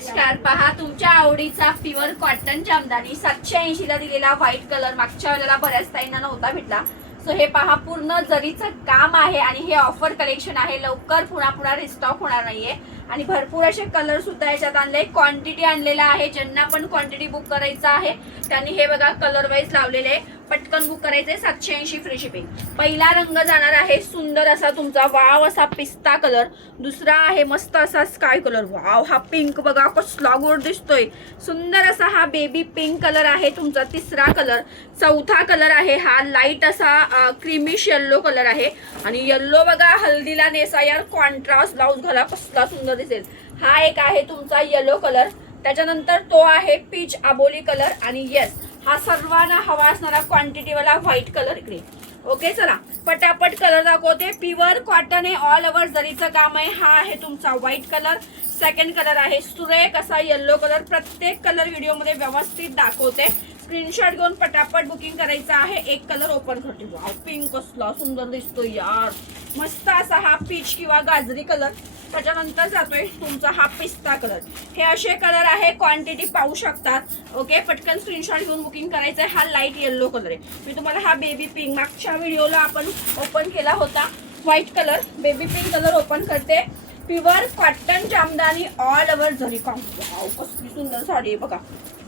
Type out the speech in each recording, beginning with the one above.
नमस्कार, पहा तुमच्या आवडीचा प्युअर कॉटन जामदानी 780 ला दिलेला व्हाईट कलर मागच्या वेळेला बऱ्याच ताईंना नव्हता भेटला. सो हे पहा पूर्ण जरीचं काम आहे आणि हे ऑफर कलेक्शन आहे. लवकर पुन्हा रिस्टॉक होणार नाहीये आणि भरपूर असे कलर सुद्धा याच्यात आणले. क्वांटिटी आणलेला आहे. ज्यांना पण क्वांटिटी बुक करायचं आहे त्यांनी हे बघा कलर वाईज लावलेले आहे. पटकन बुक करायचे. 780 फ्री शिपिंग. पहिला रंग जाणार आहे सुंदर असा तुमचा वाव असा पिस्ता कलर. दुसरा आहे मस्त असा स्काय कलर. वाव हा पिंक बघा कसला गोड दिसतोय. सुंदर असा हा बेबी पिंक कलर आहे तुमचा तिसरा कलर. चौथा कलर आहे हा लाईट असा क्रीमिश येल्लो कलर आहे आणि येल्लो बघा हल्दीला नेसा यार कॉन्ट्रास्ट ब्लाउज घाला कसला सुंदर दिसेल. हा एक आहे तुमचा येलो कलर. त्याच्यानंतर तो आहे पीच आबोली कलर आणि येस हा सर्वांना हवा असणारा क्वांटिटी वाला व्हाईट कलर इकडे. ओके चला पटापट कलर दाखवते. प्युअर कॉटन आहे. ऑल ओव्हर जरीचं काम आहे. हा आहे तुमचा व्हाईट कलर. सेकंड कलर आहे सुरेख असा येल्लो कलर. प्रत्येक कलर व्हिडिओमध्ये व्यवस्थित दाखवते. स्क्रीनशॉट घेऊन पटापट बुकिंग करायचं आहे. एक कलर ओपन करते. वाव पिंक कसला सुंदर दिसतो यार. मस्त असा हा पीच किंवा गाजरी कलर. त्याच्यानंतर जातोय तुमचा हा पिस्ता कलर. हे असे कलर आहे. क्वांटिटी पाहू शकतात. ओके पटकन स्क्रीनशॉट घेऊन बुकिंग करायचं आहे. हा लाईट येल्लो कलर आहे. मी तुम्हाला हा बेबी पिंक मागच्या व्हिडिओला आपण ओपन केला होता. White colour baby pink colour open करते. Pure cotton jamdani all over zari काम. वाव कसली सुंदर साडी आहे बघा.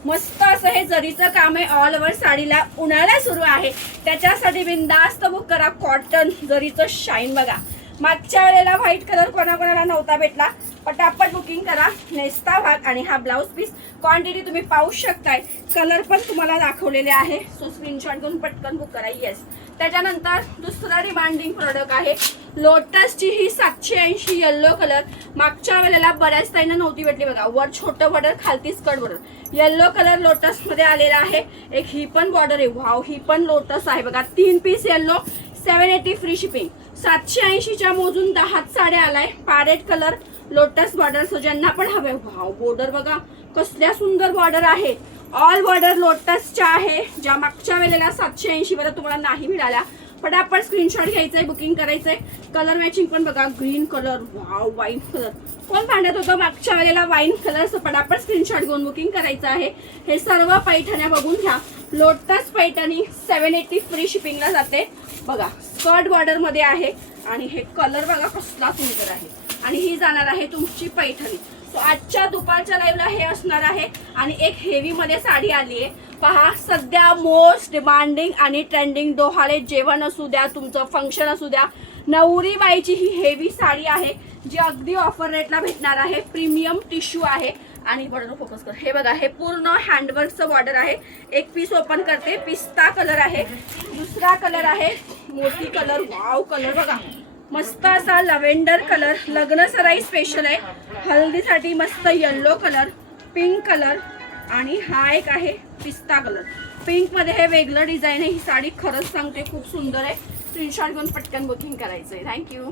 मस्त असं हे जरीचं काम आहे. ऑल ओव्हर साडीला उन्हाळा सुरू आहे त्याच्यासाठी बिनधास्त बुक करा. कॉटन जरीचं शाईन बघा. मागच्या वेळेला व्हाईट कलर कोणाकोणाला नव्हता भेटला. पटापट बुकिंग करा. नेसता भाग आणि हा ब्लाउज पीस क्वांटिटी तुम्ही पाहू शकताय. कलर पण तुम्हाला दाखवलेले आहे. सो स्क्रीनशॉट घेऊन पटकन बुक करा. येस त्याच्यानंतर दुसरा डिमांडिंग प्रोडक्ट आहे लोटसची ही 780 येल्लो कलर. मागच्या वेळेला बऱ्याच ताईंना नव्हती भेटली बघा. वर छोटं बॉर्डर खालती skirt border yellow colour lotus मध्ये आलेला आहे. एक ही पण बॉर्डर आहे. वाव ही पण लोटस आहे बघा. 3 पीस येल्लो 780 फ्री शिपिंग. 780च्या मोजून 10 साड्या आलाय. Parrot colour lotus border. So ज्यांना पण हवे. वाव बॉर्डर बघा कसल्या सुंदर बॉर्डर आहे. ऑल बॉर्डर लोटसच्या आहे. ज्या मागच्या वेळेला 780 वर तुम्हाला नाही मिळाल्या. फटाफट स्क्रीनशॉट घ्यायचंय बुकिंग करायचंय. कलर मॅचिंग पण बघा. Green colour wow wine colour. कोण भांडत होतं मागच्या वेळेला वाईन कलर. सो फटाफट स्क्रीनशॉट घेऊन बुकिंग करायचं आहे. हे सर्व पैठण्या बघून घ्या. लोटस पैठणी 780 फ्री शिपिंगला जाते बघा. स्कर्ट बॉर्डर मध्ये आहे आणि हे कलर बघा कसला सुंदर आहे. आणि ही जाणार आहे तुमची पैठणी. सो आजच्या दुपारच्या लाईव्हला हे असणार आहे. आणि एक हेवी मध्ये साडी आली आहे पहा. सध्या मोस्ट डिमांडिंग आणि ट्रेंडिंग डोहाळे जेवण असू द्या तुमचं फंक्शन असू द्या नवरी बाईची ही हेवी साडी आहे जी अगदी ऑफर रेटला भेटणार आहे. प्रीमियम टिश्यू आहे आणि बॉर्डर फोकस कर. हे बघा हे पूर्ण हँडवर्कचं बॉर्डर आहे. एक पीस ओपन करते. पिस्ता कलर आहे. दुसरा कलर आहे मोती कलर. वाव कलर बघा मस्त असा लव्हेंडर कलर. लग्न सराई स्पेशल आहे. हल्दीसाठी मस्त येल्लो कलर पिंक कलर आणि हा एक आहे पिस्ता कलर. पिंक मध्ये हे वेगळं डिझाईन आहे. ही साडी खरंच सांगते खूप सुंदर आहे. स्क्रीनशॉट घेऊन पटकन बुकिंग करायचंय. थँक्यू.